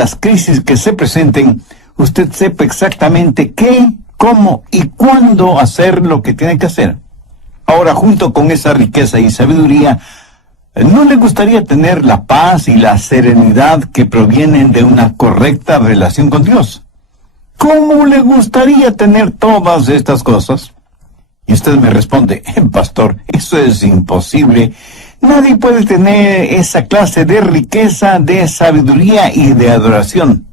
las crisis que se presenten, usted sepa exactamente qué, cómo y cuándo hacer lo que tiene que hacer. Ahora, junto con esa riqueza y sabiduría, ¿no le gustaría tener la paz y la serenidad que provienen de una correcta relación con Dios? ¿Cómo le gustaría tener todas estas cosas? Y usted me responde, pastor, eso es imposible. Nadie puede tener esa clase de riqueza, de sabiduría y de adoración.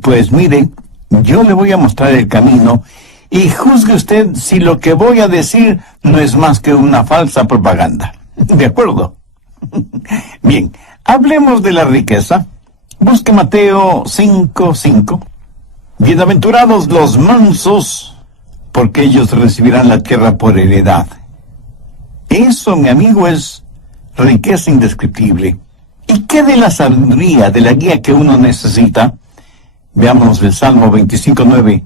Pues mire, yo le voy a mostrar el camino y juzgue usted si lo que voy a decir no es más que una falsa propaganda. ¿De acuerdo? Bien, hablemos de la riqueza. Busque Mateo 5:5. Bienaventurados los mansos, porque ellos recibirán la tierra por heredad. Eso, mi amigo, es riqueza indescriptible. ¿Y qué de la sabiduría, de la guía que uno necesita? Veamos el Salmo 25:9.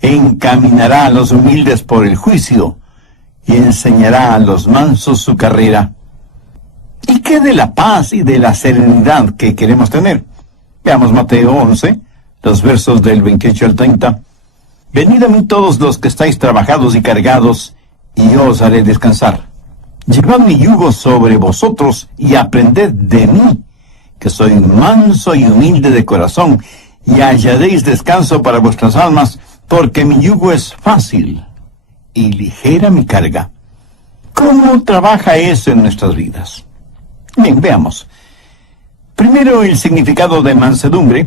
Encaminará a los humildes por el juicio y enseñará a los mansos su carrera. ¿Y qué de la paz y de la serenidad que queremos tener? Veamos Mateo 11, los versos del 28 al 30. Venid a mí todos los que estáis trabajados y cargados, y yo os haré descansar. Llevad mi yugo sobre vosotros y aprended de mí, que soy manso y humilde de corazón, y hallaréis descanso para vuestras almas, porque mi yugo es fácil y ligera mi carga. ¿Cómo trabaja eso en nuestras vidas? Bien, veamos. Primero, el significado de mansedumbre.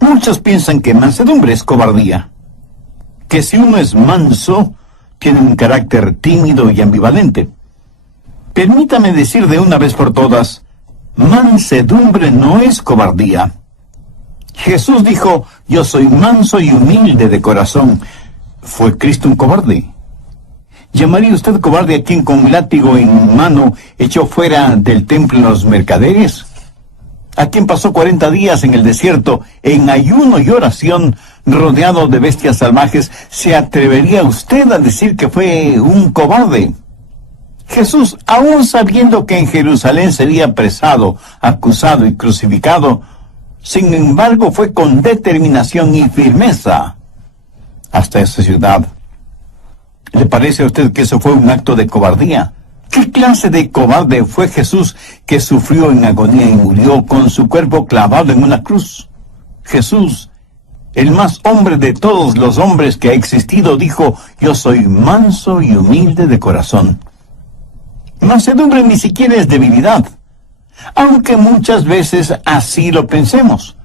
Muchos piensan que mansedumbre es cobardía, que si uno es manso, tiene un carácter tímido y ambivalente. Permítame decir de una vez por todas, mansedumbre no es cobardía. Jesús dijo, yo soy manso y humilde de corazón. ¿Fue Cristo un cobarde? ¿Llamaría usted cobarde a quien con látigo en mano echó fuera del templo los mercaderes? ¿A quien pasó 40 días en el desierto, en ayuno y oración, rodeado de bestias salvajes? ¿Se atrevería usted a decir que fue un cobarde? Jesús, aún sabiendo que en Jerusalén sería apresado, acusado y crucificado, sin embargo fue con determinación y firmeza hasta esa ciudad. ¿Le parece a usted que eso fue un acto de cobardía? ¿Qué clase de cobarde fue Jesús que sufrió en agonía y murió con su cuerpo clavado en una cruz? Jesús, el más hombre de todos los hombres que ha existido, dijo, yo soy manso y humilde de corazón. Mansedumbre ni siquiera es debilidad, aunque muchas veces así lo pensemos,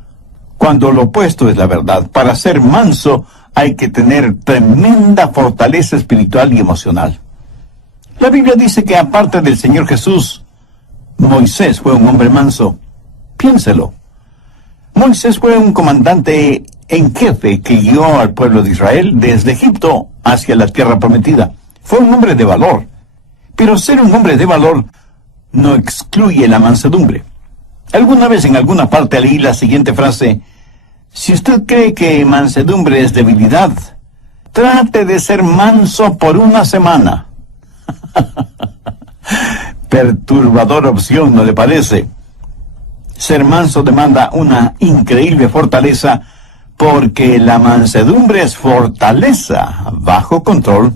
cuando lo opuesto es la verdad. Para ser manso hay que tener tremenda fortaleza espiritual y emocional. La Biblia dice que aparte del Señor Jesús, Moisés fue un hombre manso. Piénselo. Moisés fue un comandante en jefe que guió al pueblo de Israel desde Egipto hacia la tierra prometida. Fue un hombre de valor. Pero ser un hombre de valor no excluye la mansedumbre. Alguna vez en alguna parte leí la siguiente frase: si usted cree que mansedumbre es debilidad, trate de ser manso por una semana. Perturbadora opción, ¿no le parece? Ser manso demanda una increíble fortaleza, porque la mansedumbre es fortaleza bajo control.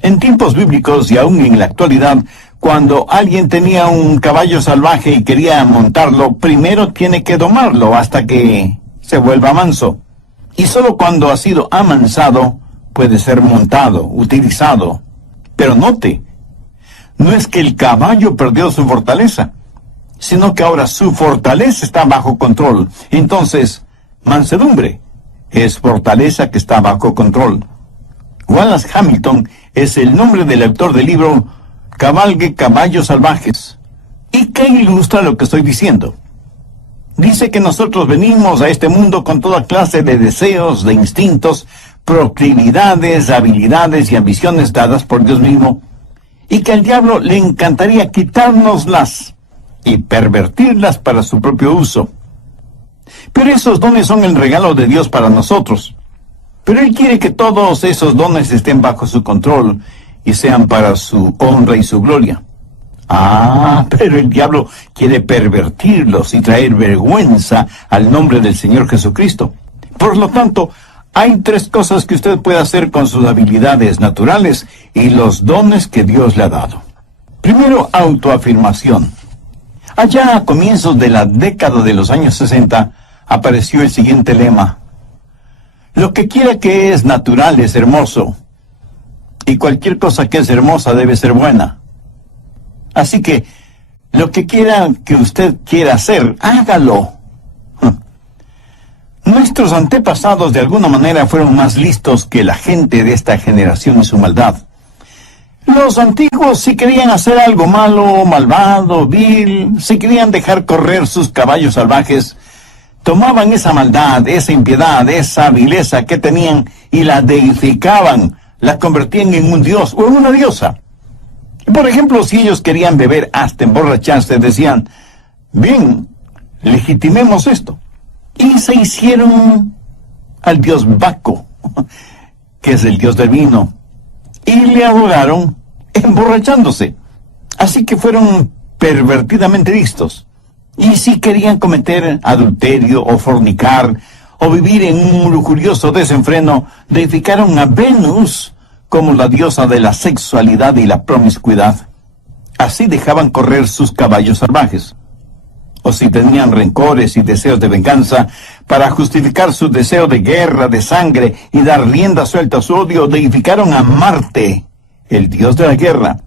En tiempos bíblicos y aún en la actualidad, cuando alguien tenía un caballo salvaje y quería montarlo, primero tiene que domarlo hasta que se vuelva manso. Y solo cuando ha sido amansado puede ser montado, utilizado. Pero note, no es que el caballo perdió su fortaleza, sino que ahora su fortaleza está bajo control. Entonces, mansedumbre es fortaleza que está bajo control. Wallace Hamilton es el nombre del autor del libro Cabalgue Caballos Salvajes. ¿Y qué ilustra lo que estoy diciendo? Dice que nosotros venimos a este mundo con toda clase de deseos, de instintos, proclividades, habilidades y ambiciones dadas por Dios mismo, y que al diablo le encantaría quitárnoslas y pervertirlas para su propio uso. Pero esos dones son el regalo de Dios para nosotros. Pero Él quiere que todos esos dones estén bajo su control y sean para su honra y su gloria. Pero el diablo quiere pervertirlos y traer vergüenza al nombre del Señor Jesucristo. Por lo tanto, hay 3 cosas que usted puede hacer con sus habilidades naturales y los dones que Dios le ha dado. Primero, autoafirmación. Allá a comienzos de la década de los años 60, apareció el siguiente lema: lo que quiera que es natural es hermoso, y cualquier cosa que es hermosa debe ser buena. Así que, lo que quiera que usted quiera hacer, hágalo. Nuestros antepasados de alguna manera fueron más listos que la gente de esta generación y su maldad. Los antiguos, si querían hacer algo malo, malvado, vil, si querían dejar correr sus caballos salvajes, tomaban esa maldad, esa impiedad, esa vileza que tenían y la deificaban, la convertían en un dios o en una diosa. Por ejemplo, si ellos querían beber hasta emborracharse, decían: bien, legitimemos esto. Y se hicieron al dios Baco, que es el dios del vino, y le adoraron emborrachándose. Así que fueron pervertidamente listos. Y si querían cometer adulterio o fornicar o vivir en un lujurioso desenfreno, deificaron a Venus como la diosa de la sexualidad y la promiscuidad. Así dejaban correr sus caballos salvajes. O si tenían rencores y deseos de venganza, para justificar su deseo de guerra, de sangre y dar rienda suelta a su odio, deificaron a Marte, el dios de la guerra.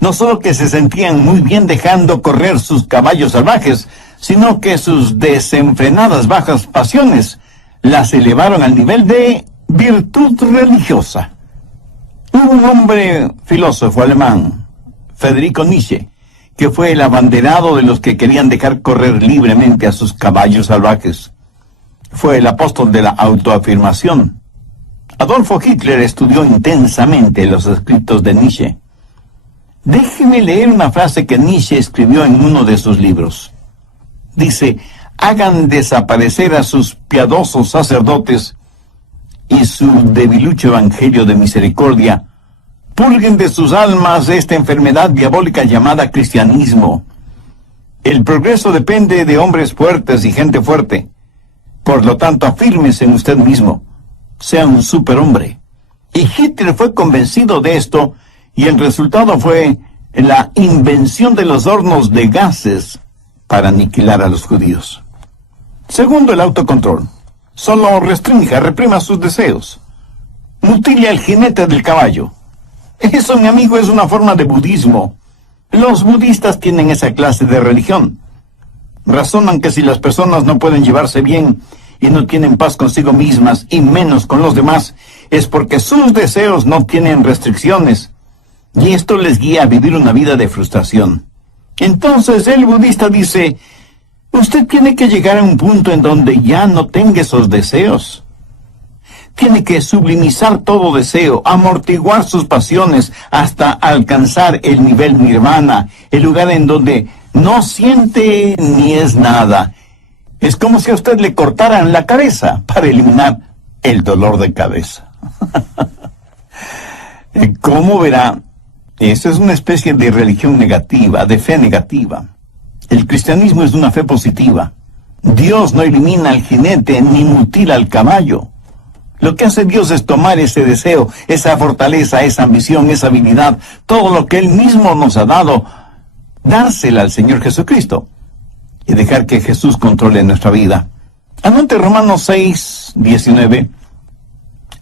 No solo que se sentían muy bien dejando correr sus caballos salvajes, sino que sus desenfrenadas bajas pasiones las elevaron al nivel de virtud religiosa. Hubo un hombre filósofo alemán, Friedrich Nietzsche, que fue el abanderado de los que querían dejar correr libremente a sus caballos salvajes. Fue el apóstol de la autoafirmación. Adolfo Hitler estudió intensamente los escritos de Nietzsche. Déjeme leer una frase que Nietzsche escribió en uno de sus libros. Dice: hagan desaparecer a sus piadosos sacerdotes y su debilucho evangelio de misericordia. Purguen de sus almas esta enfermedad diabólica llamada cristianismo. El progreso depende de hombres fuertes y gente fuerte. Por lo tanto, afírmese en usted mismo. Sea un superhombre. Y Hitler fue convencido de esto, y el resultado fue la invención de los hornos de gases para aniquilar a los judíos. Segundo, el autocontrol. Solo restrinja, reprima sus deseos. Mutile al jinete del caballo. Eso, mi amigo, es una forma de budismo. Los budistas tienen esa clase de religión. Razonan que si las personas no pueden llevarse bien y no tienen paz consigo mismas y menos con los demás, es porque sus deseos no tienen restricciones. Y esto les guía a vivir una vida de frustración. Entonces el budista dice: usted tiene que llegar a un punto en donde ya no tenga esos deseos. Tiene que sublimizar todo deseo, amortiguar sus pasiones hasta alcanzar el nivel nirvana, el lugar en donde no siente ni es nada. Es como si a usted le cortaran la cabeza para eliminar el dolor de cabeza. ¿Cómo verá? Eso es una especie de religión negativa, de fe negativa. El cristianismo es una fe positiva. Dios no elimina al jinete ni mutila al caballo. Lo que hace Dios es tomar ese deseo, esa fortaleza, esa ambición, esa habilidad, todo lo que Él mismo nos ha dado, dársela al Señor Jesucristo y dejar que Jesús controle nuestra vida. Anote Romanos 6, 19.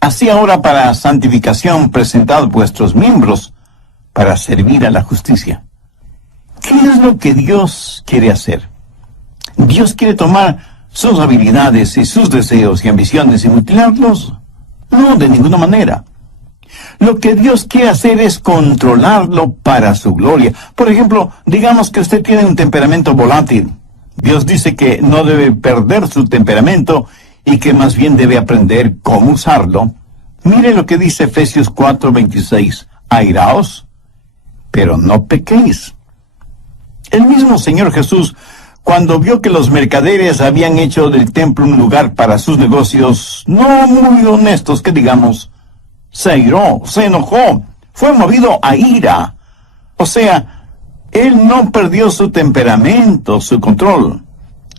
Así ahora para santificación presentad vuestros miembros para servir a la justicia. ¿Qué es lo que Dios quiere hacer? Dios quiere tomar sus habilidades y sus deseos y ambiciones y mutilarlos. No, de ninguna manera. Lo que Dios quiere hacer es controlarlo para su gloria. Por ejemplo, digamos que usted tiene un temperamento volátil. Dios dice que no debe perder su temperamento y que más bien debe aprender cómo usarlo. Mire lo que dice Efesios 4:26. Airaos, pero no pequéis. El mismo Señor Jesús, cuando vio que los mercaderes habían hecho del templo un lugar para sus negocios, no muy honestos que digamos, se airó, se enojó, fue movido a ira. O sea, Él no perdió su temperamento, su control,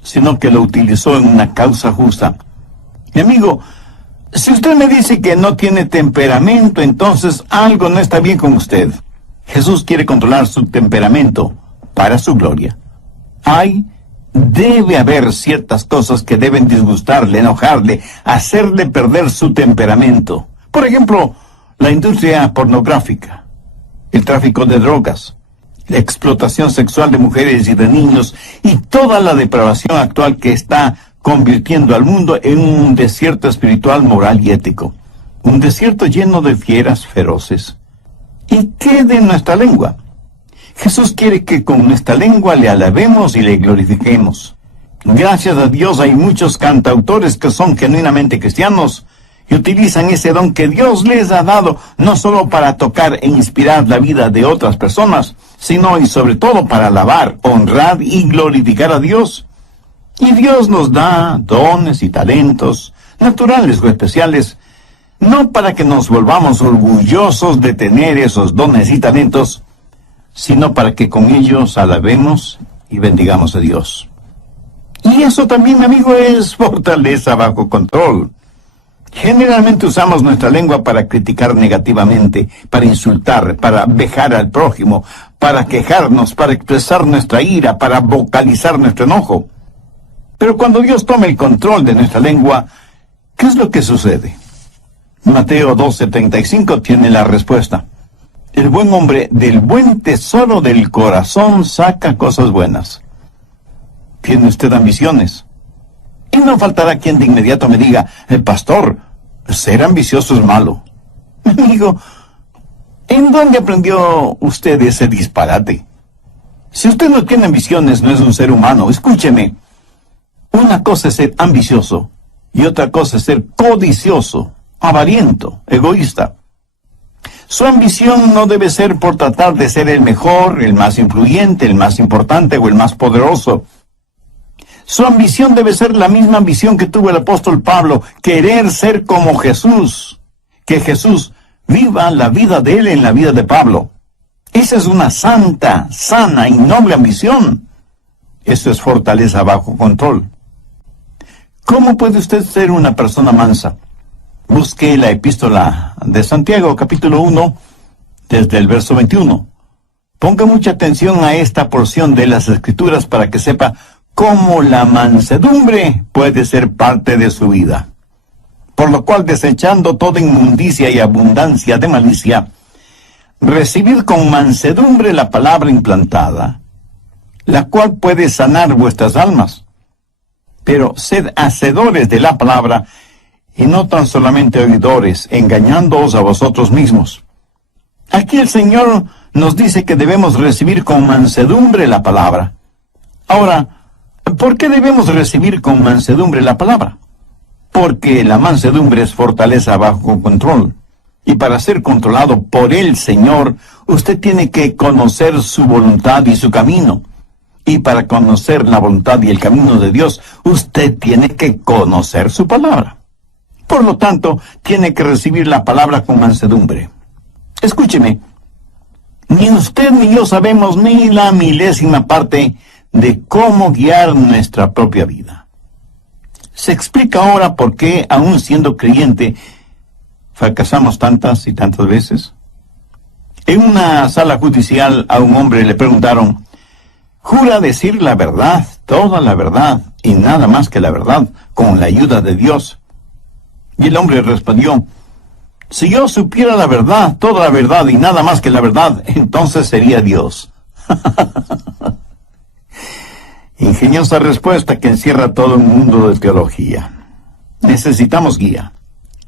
sino que lo utilizó en una causa justa. Mi amigo, si usted me dice que no tiene temperamento, entonces algo no está bien con usted. Jesús quiere controlar su temperamento para su gloria. Debe haber ciertas cosas que deben disgustarle, enojarle, hacerle perder su temperamento. Por ejemplo, la industria pornográfica, el tráfico de drogas, la explotación sexual de mujeres y de niños y toda la depravación actual que está convirtiendo al mundo en un desierto espiritual, moral y ético. Un desierto lleno de fieras feroces. ¿Y qué de nuestra lengua? Jesús quiere que con nuestra lengua le alabemos y le glorifiquemos. Gracias a Dios hay muchos cantautores que son genuinamente cristianos y utilizan ese don que Dios les ha dado, no solo para tocar e inspirar la vida de otras personas, sino y sobre todo para alabar, honrar y glorificar a Dios. Y Dios nos da dones y talentos, naturales o especiales, no para que nos volvamos orgullosos de tener esos dones y talentos, sino para que con ellos alabemos y bendigamos a Dios. Y eso también, amigo, es fortaleza bajo control. Generalmente usamos nuestra lengua para criticar negativamente, para insultar, para vejar al prójimo, para quejarnos, para expresar nuestra ira, para vocalizar nuestro enojo. Pero cuando Dios toma el control de nuestra lengua, ¿qué es lo que sucede? Mateo 12:35 tiene la respuesta. El buen hombre del buen tesoro del corazón saca cosas buenas. ¿Tiene usted ambiciones? Y no faltará quien de inmediato me diga, pastor, ser ambicioso es malo. Amigo, ¿en dónde aprendió usted ese disparate? Si usted no tiene ambiciones, no es un ser humano. Escúcheme, una cosa es ser ambicioso y otra cosa es ser codicioso, avariento, egoísta. Su ambición no debe ser por tratar de ser el mejor, el más influyente, el más importante o el más poderoso. Su ambición debe ser la misma ambición que tuvo el apóstol Pablo, querer ser como Jesús, que Jesús viva la vida de él en la vida de Pablo. Esa es una santa, sana y noble ambición. Eso es fortaleza bajo control. ¿Cómo puede usted ser una persona mansa? Busque la epístola de Santiago, capítulo 1, desde el verso 21. Ponga mucha atención a esta porción de las Escrituras para que sepa cómo la mansedumbre puede ser parte de su vida. Por lo cual, desechando toda inmundicia y abundancia de malicia, recibid con mansedumbre la palabra implantada, la cual puede sanar vuestras almas. Pero sed hacedores de la palabra, y no tan solamente oidores, engañándoos a vosotros mismos. Aquí el Señor nos dice que debemos recibir con mansedumbre la palabra. Ahora, ¿por qué debemos recibir con mansedumbre la palabra? Porque la mansedumbre es fortaleza bajo control. Y para ser controlado por el Señor, usted tiene que conocer su voluntad y su camino. Y para conocer la voluntad y el camino de Dios, usted tiene que conocer su palabra. Por lo tanto, tiene que recibir la palabra con mansedumbre. Escúcheme, ni usted ni yo sabemos ni la milésima parte de cómo guiar nuestra propia vida. Se explica ahora por qué, aún siendo creyente, fracasamos tantas y tantas veces. En una sala judicial a un hombre le preguntaron, ¿jura decir la verdad, toda la verdad y nada más que la verdad, con la ayuda de Dios? Y el hombre respondió, si yo supiera la verdad, toda la verdad y nada más que la verdad, entonces sería Dios. Ingeniosa respuesta que encierra todo un mundo de teología. Necesitamos guía.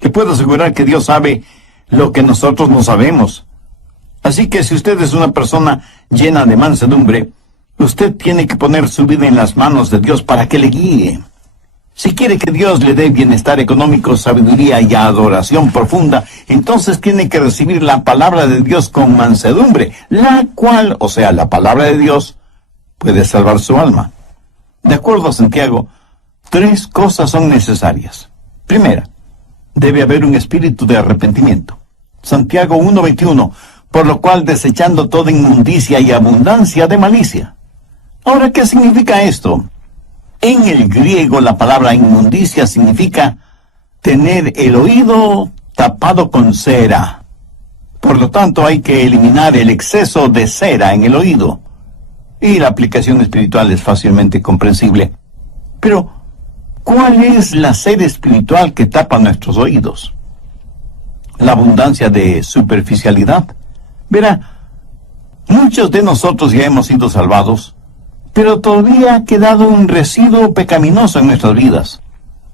Le puedo asegurar que Dios sabe lo que nosotros no sabemos. Así que si usted es una persona llena de mansedumbre, usted tiene que poner su vida en las manos de Dios para que le guíe. Si quiere que Dios le dé bienestar económico, sabiduría y adoración profunda, entonces tiene que recibir la palabra de Dios con mansedumbre, la cual, o sea, la palabra de Dios, puede salvar su alma. De acuerdo a Santiago, 3 cosas son necesarias. Primera, debe haber un espíritu de arrepentimiento. Santiago 1:21, por lo cual desechando toda inmundicia y abundancia de malicia. Ahora, ¿qué significa esto? En el griego la palabra inmundicia significa tener el oído tapado con cera. Por lo tanto, hay que eliminar el exceso de cera en el oído. Y la aplicación espiritual es fácilmente comprensible. Pero, ¿cuál es la cera espiritual que tapa nuestros oídos? La abundancia de superficialidad. Verá, muchos de nosotros ya hemos sido salvados, pero todavía ha quedado un residuo pecaminoso en nuestras vidas.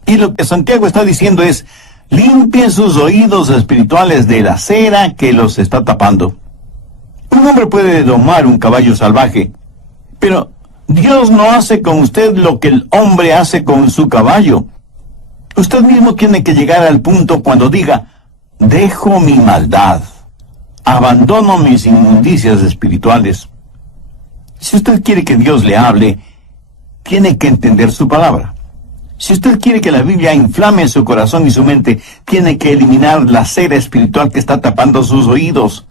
Y lo que Santiago está diciendo es, limpien sus oídos espirituales de la cera que los está tapando. Un hombre puede domar un caballo salvaje, pero Dios no hace con usted lo que el hombre hace con su caballo. Usted mismo tiene que llegar al punto cuando diga, dejo mi maldad, abandono mis inmundicias espirituales. Si usted quiere que Dios le hable, tiene que entender su palabra. Si usted quiere que la Biblia inflame su corazón y su mente, tiene que eliminar la cera espiritual que está tapando sus oídos.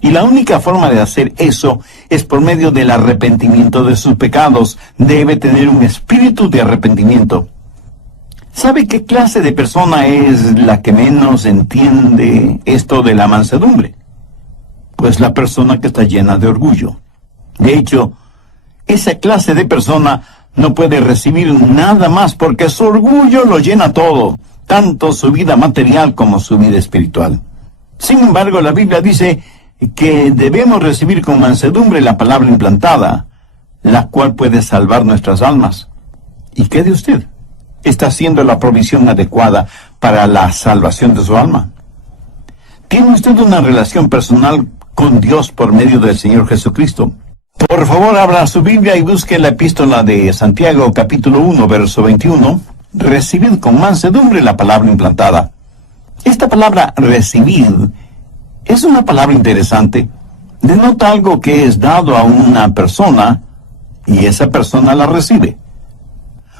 Y la única forma de hacer eso es por medio del arrepentimiento de sus pecados. Debe tener un espíritu de arrepentimiento. ¿Sabe qué clase de persona es la que menos entiende esto de la mansedumbre? Pues la persona que está llena de orgullo. De hecho, esa clase de persona no puede recibir nada más porque su orgullo lo llena todo, tanto su vida material como su vida espiritual. Sin embargo, la Biblia dice que debemos recibir con mansedumbre la palabra implantada, la cual puede salvar nuestras almas. ¿Y qué de usted? ¿Está haciendo la provisión adecuada para la salvación de su alma? ¿Tiene usted una relación personal con Dios por medio del Señor Jesucristo? Por favor, abra su Biblia y busque la epístola de Santiago, capítulo 1, verso 21. Recibid con mansedumbre la palabra implantada. Esta palabra recibid es una palabra interesante. Denota algo que es dado a una persona y esa persona la recibe.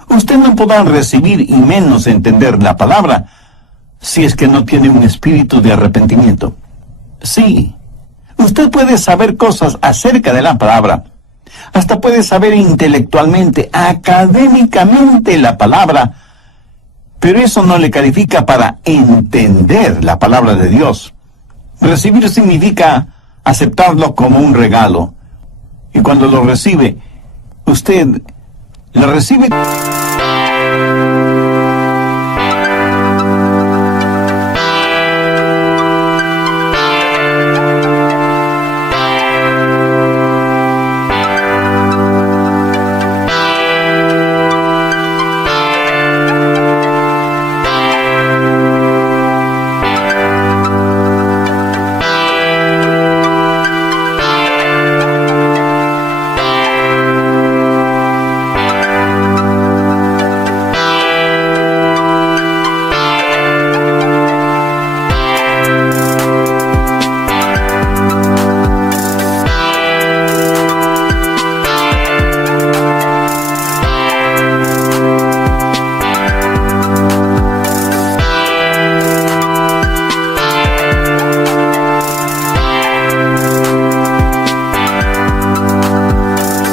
Usted no podrá recibir y menos entender la palabra si es que no tiene un espíritu de arrepentimiento. Sí, usted puede saber cosas acerca de la palabra, hasta puede saber intelectualmente, académicamente la palabra, pero eso no le califica para entender la palabra de Dios. Recibir significa aceptarlo como un regalo, y cuando lo recibe, usted lo recibe.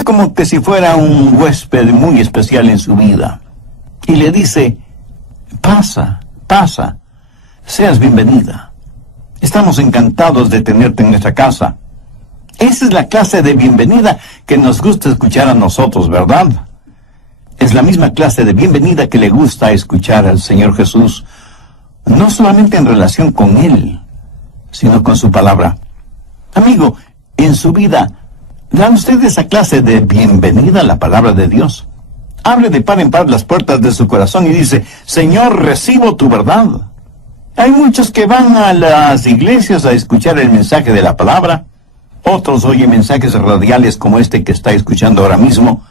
Como que si fuera un huésped muy especial en su vida, y le dice, pasa, seas bienvenida. Estamos encantados de tenerte en nuestra casa. Esa es la clase de bienvenida que nos gusta escuchar a nosotros, ¿verdad? Es la misma clase de bienvenida que le gusta escuchar al Señor Jesús, no solamente en relación con Él, sino con su palabra. Amigo, en su vida, ¿da usted esa clase de bienvenida a la palabra de Dios? Abre de par en par las puertas de su corazón y dice, Señor, recibo tu verdad. Hay muchos que van a las iglesias a escuchar el mensaje de la palabra. Otros oyen mensajes radiales como este que está escuchando ahora mismo,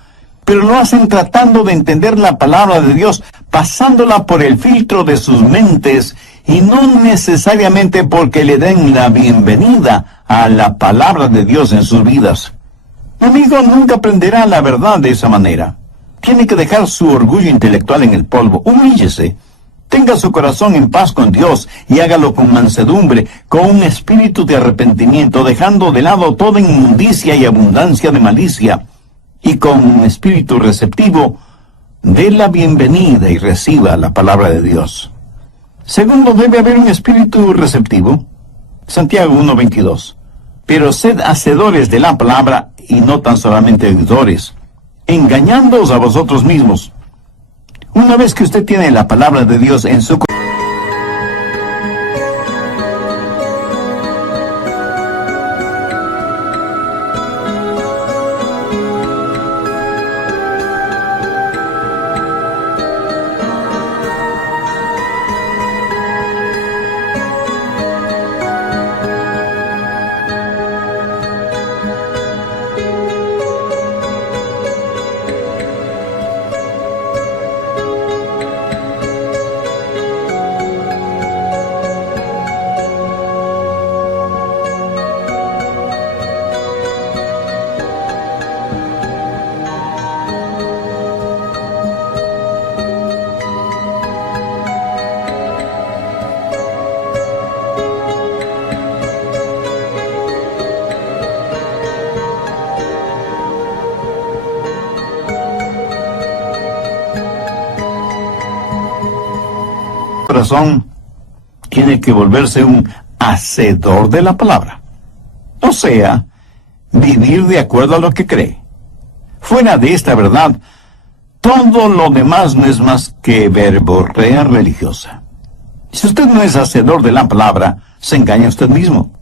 pero lo hacen tratando de entender la palabra de Dios, pasándola por el filtro de sus mentes, y no necesariamente porque le den la bienvenida a la palabra de Dios en sus vidas. Amigo, nunca aprenderá la verdad de esa manera. Tiene que dejar su orgullo intelectual en el polvo. Humíllese. Tenga su corazón en paz con Dios y hágalo con mansedumbre, con un espíritu de arrepentimiento, dejando de lado toda inmundicia y abundancia de malicia, y con un espíritu receptivo, dé la bienvenida y reciba la palabra de Dios. Segundo, debe haber un espíritu receptivo. Santiago 1:22. Pero sed hacedores de la palabra y no tan solamente oidores, engañándoos a vosotros mismos. Una vez que usted tiene la palabra de Dios en su corazón tiene que volverse un hacedor de la palabra. O sea, vivir de acuerdo a lo que cree. Fuera de esta verdad, todo lo demás no es más que verborrea religiosa. Si usted no es hacedor de la palabra, se engaña usted mismo.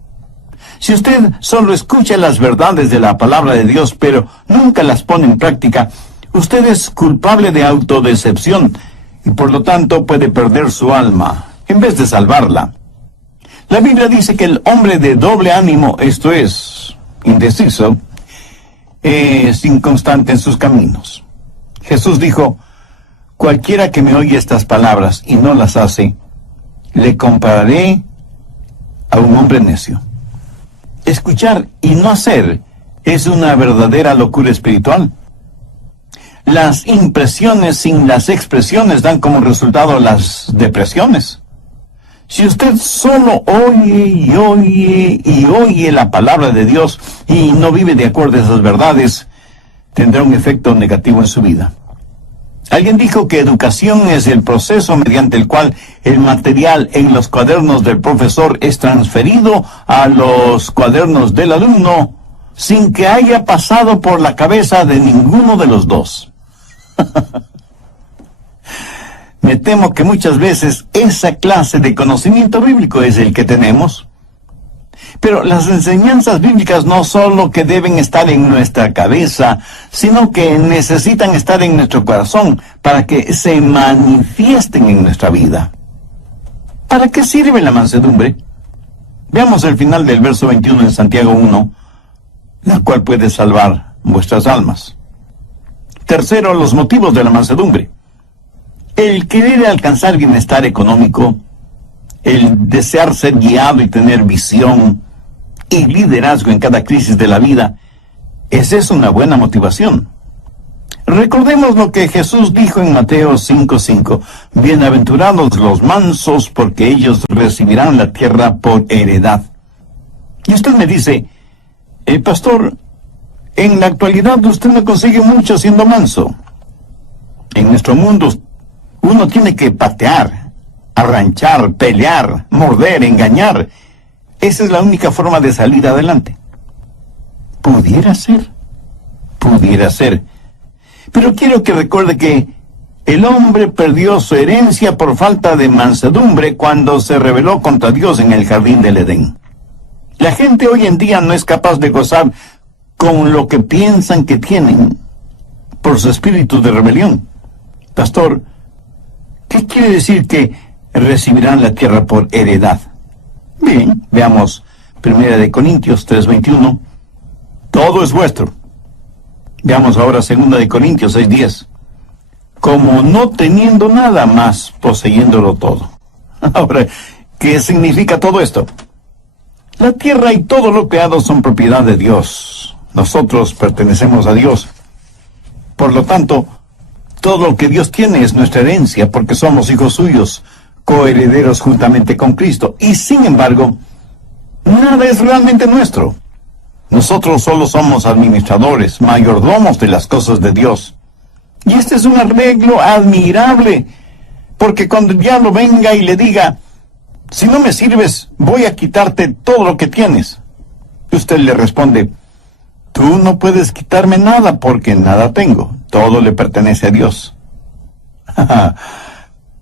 Si usted solo escucha las verdades de la palabra de Dios, pero nunca las pone en práctica, usted es culpable de autodecepción y por lo tanto puede perder su alma en vez de salvarla. La Biblia dice que el hombre de doble ánimo, esto es, indeciso, es inconstante en sus caminos. Jesús dijo: cualquiera que me oye estas palabras y no las hace, le compararé a un hombre necio. Escuchar y no hacer es una verdadera locura espiritual. Las impresiones sin las expresiones dan como resultado las depresiones. Si usted solo oye y oye y oye la palabra de Dios y no vive de acuerdo a esas verdades, tendrá un efecto negativo en su vida. Alguien dijo que educación es el proceso mediante el cual el material en los cuadernos del profesor es transferido a los cuadernos del alumno sin que haya pasado por la cabeza de ninguno de los dos. Me temo que muchas veces esa clase de conocimiento bíblico es el que tenemos. Pero las enseñanzas bíblicas no solo que deben estar en nuestra cabeza, sino que necesitan estar en nuestro corazón para que se manifiesten en nuestra vida. ¿Para qué sirve la mansedumbre? Veamos el final del verso 21 en Santiago 1, la cual puede salvar vuestras almas. Tercero, los motivos de la mansedumbre. El querer alcanzar bienestar económico, el desear ser guiado y tener visión y liderazgo en cada crisis de la vida, esa es una buena motivación. Recordemos lo que Jesús dijo en Mateo 5:5. Bienaventurados los mansos, porque ellos recibirán la tierra por heredad. Y usted me dice: pastor, en la actualidad usted no consigue mucho siendo manso. En nuestro mundo uno tiene que patear, arranchar, pelear, morder, engañar. Esa es la única forma de salir adelante. Pudiera ser. Pero quiero que recuerde que el hombre perdió su herencia por falta de mansedumbre cuando se rebeló contra Dios en el jardín del Edén. La gente hoy en día no es capaz de gozar con lo que piensan que tienen por su espíritu de rebelión. Pastor, ¿qué quiere decir que recibirán la tierra por heredad? Bien, veamos 1 Corintios 3:21. Todo es vuestro. Veamos ahora 2 Corintios 6:10. Como no teniendo nada más, poseyéndolo todo. Ahora, ¿qué significa todo esto? La tierra y todo lo creado son propiedad de Dios. Nosotros pertenecemos a Dios. Por lo tanto, todo lo que Dios tiene es nuestra herencia, porque somos hijos suyos, coherederos juntamente con Cristo. Y sin embargo, nada es realmente nuestro. Nosotros solo somos administradores, mayordomos de las cosas de Dios. Y este es un arreglo admirable, porque cuando el diablo venga y le diga, si no me sirves, voy a quitarte todo lo que tienes, usted le responde, tú no puedes quitarme nada porque nada tengo, todo le pertenece a Dios.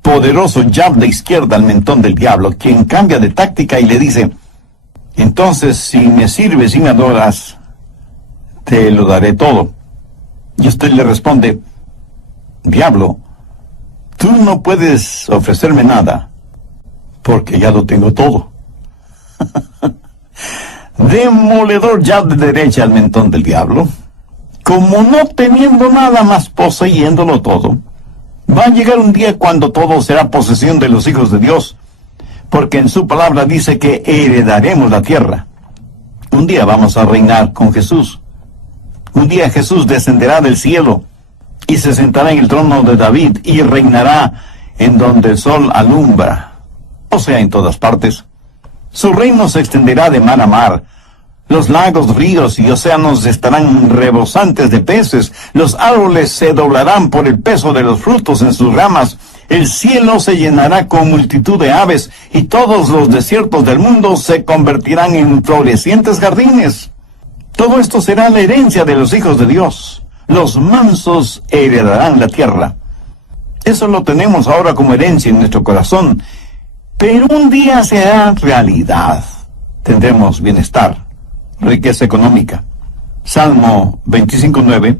Poderoso jab de izquierda al mentón del diablo, quien cambia de táctica y le dice, entonces si me sirves y me adoras, te lo daré todo. Y usted le responde, diablo, tú no puedes ofrecerme nada, porque ya lo tengo todo. Demoledor jab de derecha al mentón del diablo. Como no teniendo nada más poseyéndolo todo, va a llegar un día cuando todo será posesión de los hijos de Dios, porque en su palabra dice que heredaremos la tierra. Un día vamos a reinar con Jesús. Un día Jesús descenderá del cielo y se sentará en el trono de David y reinará en donde el sol alumbra, o sea, en todas partes. Su reino se extenderá de mar a mar. Los lagos, ríos y océanos estarán rebosantes de peces. Los árboles se doblarán por el peso de los frutos en sus ramas. El cielo se llenará con multitud de aves, y todos los desiertos del mundo se convertirán en florecientes jardines. Todo esto será la herencia de los hijos de Dios. Los mansos heredarán la tierra. Eso lo tenemos ahora como herencia en nuestro corazón. Pero un día será realidad. Tendremos bienestar, riqueza económica. Salmo 25:9,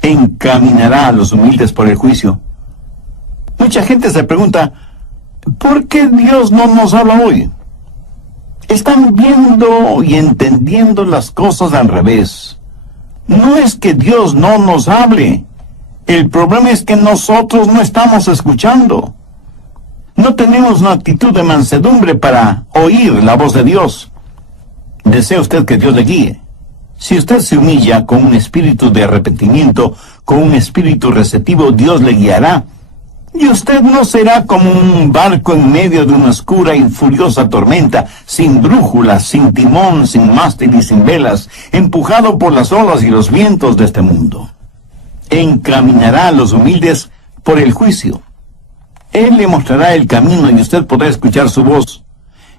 encaminará a los humildes por el juicio. Mucha gente se pregunta, ¿por qué Dios no nos habla hoy? Están viendo y entendiendo las cosas al revés. No es que Dios no nos hable. El problema es que nosotros no estamos escuchando. No tenemos una actitud de mansedumbre para oír la voz de Dios. ¿Desea usted que Dios le guíe? Si usted se humilla con un espíritu de arrepentimiento, con un espíritu receptivo, Dios le guiará. Y usted no será como un barco en medio de una oscura y furiosa tormenta, sin brújula, sin timón, sin mástil y sin velas, empujado por las olas y los vientos de este mundo. Encaminará a los humildes por el juicio. Él le mostrará el camino y usted podrá escuchar su voz,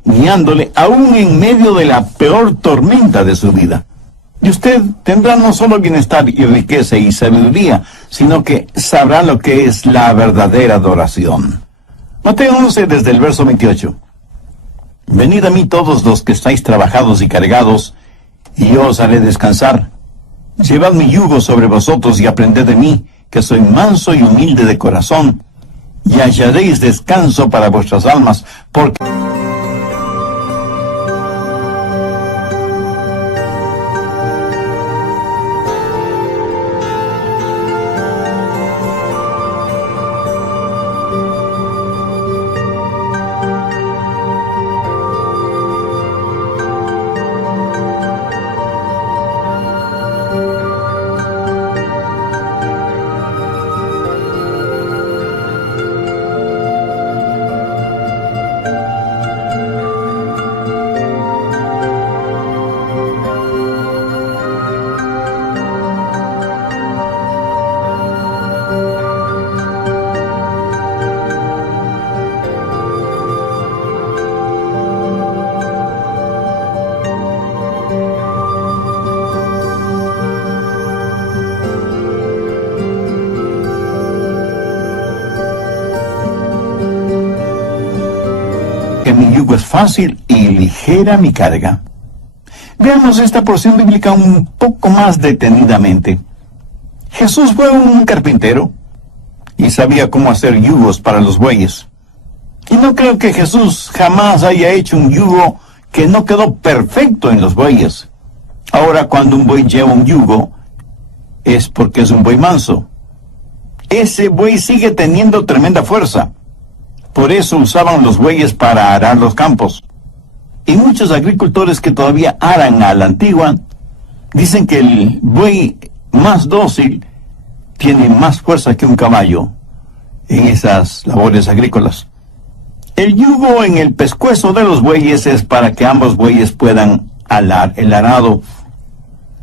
guiándole aún en medio de la peor tormenta de su vida. Y usted tendrá no solo bienestar y riqueza y sabiduría, sino que sabrá lo que es la verdadera adoración. Mateo 11, desde el verso 28. Venid a mí todos los que estáis trabajados y cargados, y yo os haré descansar. Llevad mi yugo sobre vosotros y aprended de mí, que soy manso y humilde de corazón, y hallaréis descanso para vuestras almas, porque mi yugo es fácil y ligera mi carga. Veamos esta porción bíblica un poco más detenidamente. Jesús fue un carpintero y sabía cómo hacer yugos para los bueyes. Y no creo que Jesús jamás haya hecho un yugo que no quedó perfecto en los bueyes. Ahora, cuando un buey lleva un yugo, es porque es un buey manso. Ese buey sigue teniendo tremenda fuerza. Por eso usaban los bueyes para arar los campos. Y muchos agricultores que todavía aran a la antigua, dicen que el buey más dócil tiene más fuerza que un caballo en esas labores agrícolas. El yugo en el pescuezo de los bueyes es para que ambos bueyes puedan alar el arado.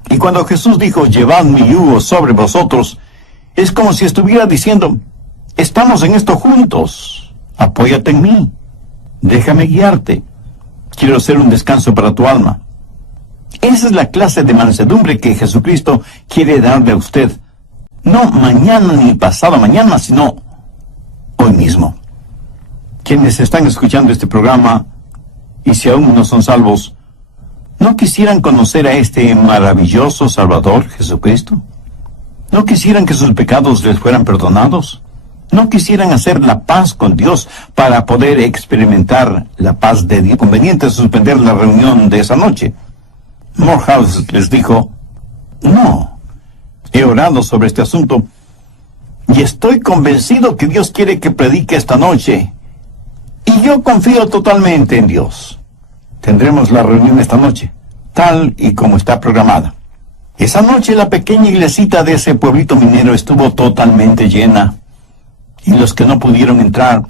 Y cuando Jesús dijo, llevad mi yugo sobre vosotros, es como si estuviera diciendo, estamos en esto juntos, apóyate en mí, déjame guiarte, quiero ser un descanso para tu alma. Esa es la clase de mansedumbre que Jesucristo quiere darle a usted, no mañana ni pasado mañana, sino hoy mismo. Quienes están escuchando este programa, y si aún no son salvos, ¿no quisieran conocer a este maravilloso Salvador, Jesucristo? ¿No quisieran que sus pecados les fueran perdonados? ¿No quisieran hacer la paz con Dios para poder experimentar la paz de Dios? Conveniente suspender la reunión de esa noche. Morehouse les dijo, no, he orado sobre este asunto y estoy convencido que Dios quiere que predique esta noche. Y yo confío totalmente en Dios. Tendremos la reunión esta noche, tal y como está programada. Esa noche la pequeña iglesita de ese pueblito minero estuvo totalmente llena, y los que no pudieron entrar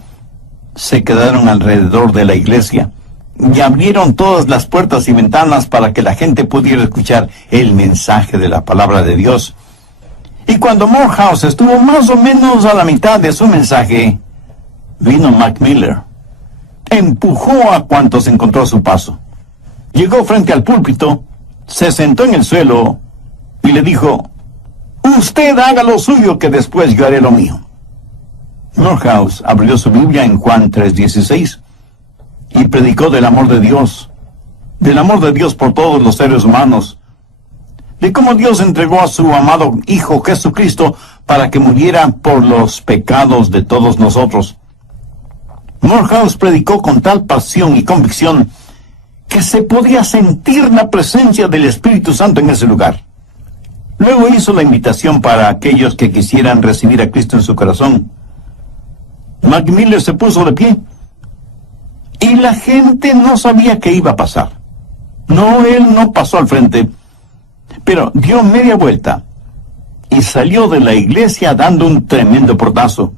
se quedaron alrededor de la iglesia y abrieron todas las puertas y ventanas para que la gente pudiera escuchar el mensaje de la palabra de Dios. Y cuando Morehouse estuvo más o menos a la mitad de su mensaje, vino Mac Miller. Empujó a cuantos encontró a su paso. Llegó frente al púlpito, se sentó en el suelo y le dijo, usted haga lo suyo que después yo haré lo mío. Morehouse abrió su Biblia en Juan 3:16 y predicó del amor de Dios por todos los seres humanos, de cómo Dios entregó a su amado Hijo Jesucristo para que muriera por los pecados de todos nosotros. Morehouse predicó con tal pasión y convicción que se podía sentir la presencia del Espíritu Santo en ese lugar. Luego hizo la invitación para aquellos que quisieran recibir a Cristo en su corazón. Mac Miller se puso de pie y la gente no sabía qué iba a pasar. No, él no pasó al frente, pero dio media vuelta y salió de la iglesia dando un tremendo portazo.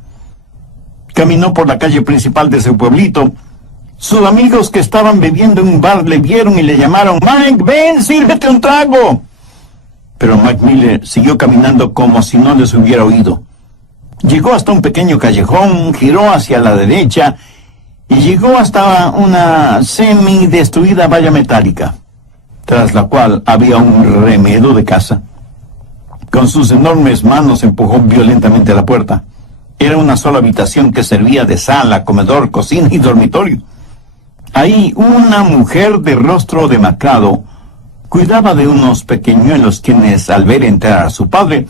Caminó por la calle principal de ese pueblito. Sus amigos que estaban bebiendo en un bar le vieron y le llamaron, Mike, ven, sírvete un trago. Pero Mac Miller siguió caminando como si no les hubiera oído. Llegó hasta un pequeño callejón, giró hacia la derecha y llegó hasta una semi-destruida valla metálica, tras la cual había un remedo de casa. Con sus enormes manos empujó violentamente a la puerta. Era una sola habitación que servía de sala, comedor, cocina y dormitorio. Ahí una mujer de rostro demacrado cuidaba de unos pequeñuelos quienes, al ver entrar a su padre,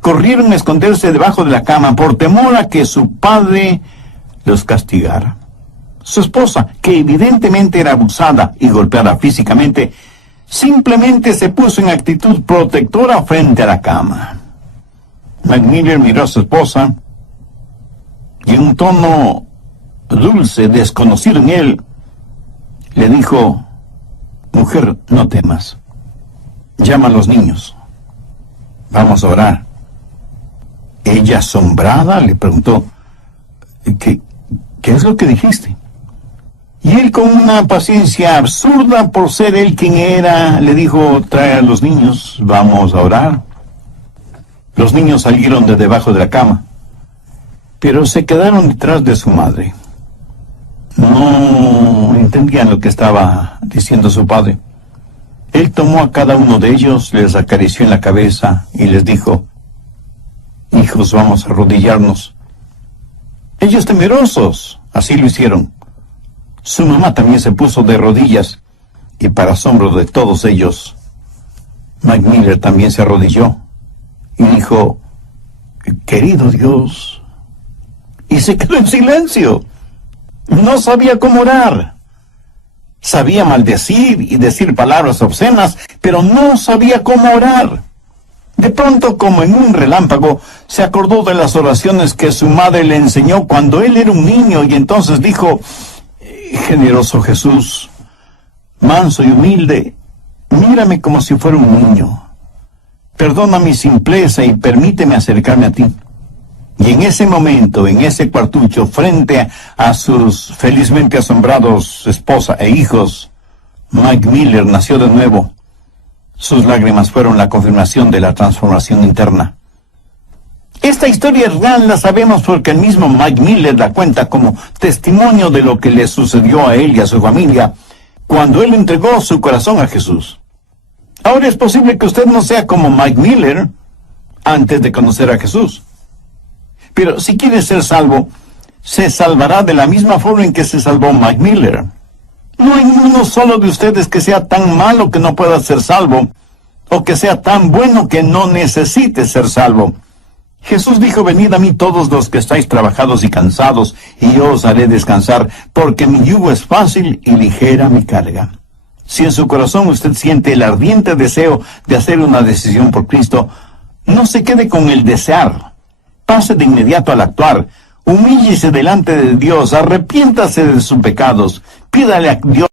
corrieron a esconderse debajo de la cama por temor a que su padre los castigara. Su esposa, que evidentemente era abusada y golpeada físicamente, simplemente se puso en actitud protectora frente a la cama. Mac Miller miró a su esposa y en un tono dulce, desconocido en él, le dijo, mujer, no temas. Llama a los niños. Vamos a orar. Ella, asombrada, le preguntó, ¿qué es lo que dijiste? Y él, con una paciencia absurda por ser él quien era, le dijo, trae a los niños, vamos a orar. Los niños salieron de debajo de la cama, pero se quedaron detrás de su madre. No entendían lo que estaba diciendo su padre. Él tomó a cada uno de ellos, les acarició en la cabeza y les dijo, hijos, vamos a arrodillarnos. Ellos, temerosos, así lo hicieron. Su mamá también se puso de rodillas y, para asombro de todos ellos, Mac Miller también se arrodilló y dijo, querido Dios, y se quedó en silencio. No sabía cómo orar. Sabía maldecir y decir palabras obscenas, pero no sabía cómo orar. De pronto, como en un relámpago, se acordó de las oraciones que su madre le enseñó cuando él era un niño, y entonces dijo, generoso Jesús, manso y humilde, mírame como si fuera un niño. Perdona mi simpleza y permíteme acercarme a ti. Y en ese momento, en ese cuartucho, frente a sus felizmente asombrados esposa e hijos, Mike Miller nació de nuevo. Sus lágrimas fueron la confirmación de la transformación interna. Esta historia es real, la sabemos porque el mismo Mike Miller la cuenta como testimonio de lo que le sucedió a él y a su familia cuando él entregó su corazón a Jesús. Ahora es posible que usted no sea como Mike Miller antes de conocer a Jesús. Pero si quiere ser salvo, se salvará de la misma forma en que se salvó Mike Miller. No hay uno solo de ustedes que sea tan malo que no pueda ser salvo, o que sea tan bueno que no necesite ser salvo. Jesús dijo: venid a mí todos los que estáis trabajados y cansados, y yo os haré descansar, porque mi yugo es fácil y ligera mi carga. Si en su corazón usted siente el ardiente deseo de hacer una decisión por Cristo, no se quede con el desear. Pase de inmediato al actuar. Humíllese delante de Dios, arrepiéntase de sus pecados, pídale a Dios